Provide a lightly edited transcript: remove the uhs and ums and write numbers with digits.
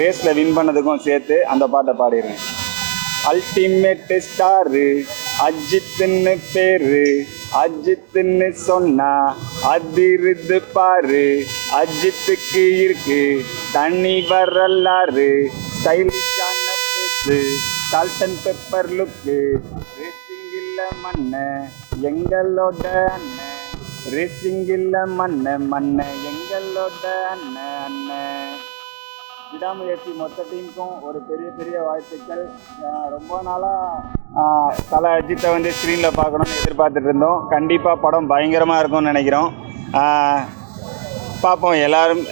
ரேஸில் வின் பண்ணதுக்கும் சேர்த்து அந்த பாட்டை பாடிடுறேன். அல்டிமேட் ஸ்டாரு அஜித்துன்னு பேரு, அஜித்துன்னு சொன்னா அதிருது பாரு, அஜித்துக்கு இருக்கு தனி வரலாறு, ஸ்டைலிஷான பேசு salt and pepper look, racing இல்ல மண்ண எங்களோட அண்ணன், ரேசிங் இல்ல மண்ண எங்களோட அண்ணன். விடாமுயற்சி மொத்த டீமுக்கும் ஒரு பெரிய பெரிய வாழ்த்துக்கள். ரொம்ப நாளாக தலை அஜித்தை வந்து ஸ்க்ரீனில் பார்க்கணுன்னு எதிர்பார்த்துட்டு இருந்தோம். கண்டிப்பாக படம் பயங்கரமாக இருக்கும்னு நினைக்கிறோம். பார்ப்போம். எல்லோரும்